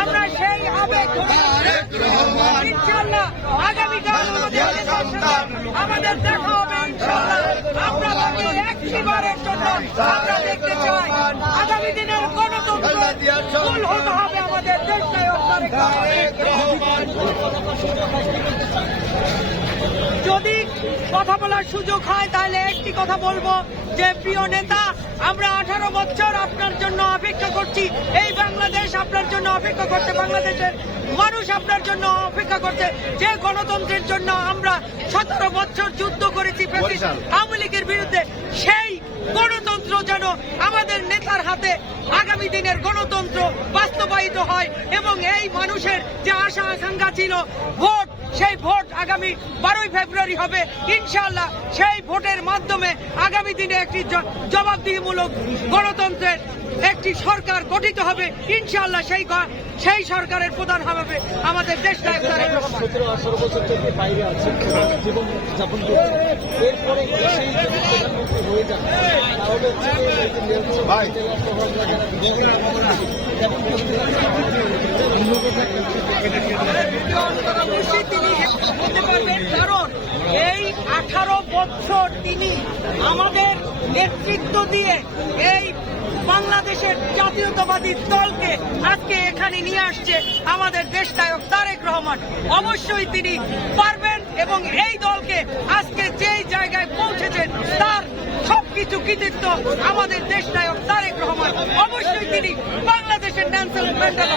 আমরা সেই আবেগ ইনশাআল্লাহ আগামীকাল আমাদের দেখা হবে ইনশাআল্লাহ। আমরা তাকে একটিবারের জন্য আমরা দেখতে চাই। আগামী দিনের গণতন্ত্র ফুল হতে হবে আমাদের দেশনায়ক তারেক রহমান। যদি কথা বলার সুযোগ হয় তাহলে একটি কথা বলবো যে প্রিয় নেতা, আমরা 18 বছর আপনার জন্য অপেক্ষা করছি। এই বাংলাদেশ আপনার জন্য অপেক্ষা করছে, বাংলাদেশের মানুষ আপনার জন্য অপেক্ষা করছে। যে গণতন্ত্রের জন্য আমরা 17 বছর যুদ্ধ করেছি আওয়ামী লীগের বিরুদ্ধে, সেই গণতন্ত্র যেন আমাদের নেতার হাতে আগামী দিনের গণতন্ত্র বাস্তবায়িত হয় এবং এই মানুষের যে আশা আকাঙ্ক্ষা ছিল ভোট, সেই ভোট আগামী 12ই ফেব্রুয়ারি হবে ইনশাআল্লাহ। সেই ভোটের মাধ্যমে আগামী দিনে একটি জবাবদিহিমূলক গণতন্ত্রের একটি সরকার গঠিত হবে ইনশাআল্লাহ। সেই সরকারের প্রধান হবে আমাদের দেশনায়ক তারেক রহমান। 17-18 বছর থেকে বাইরে আছে, জীবন যাপন করছে, এরপরে সেই প্রধানমন্ত্রী হয়ে যান, তাহলে তিনি হতে পারবেন, কারণ এই 18 বছর তিনি আমাদের নেতৃত্ব দিয়ে এই বাংলাদেশের জাতীয়তাবাদী দলকে আজকে এখানে নিয়ে আসছে আমাদের দেশনায়ক তারেক রহমান। অবশ্যই তিনি পারবেন এবং এই দলকে আজকে যেই জায়গায় পৌঁছেছেন তার সবকিছু কৃতিত্ব আমাদের দেশনায়ক তারেক রহমান। অবশ্যই তিনি বাংলাদেশের ন্যানসেল ম্যান্ডেলা।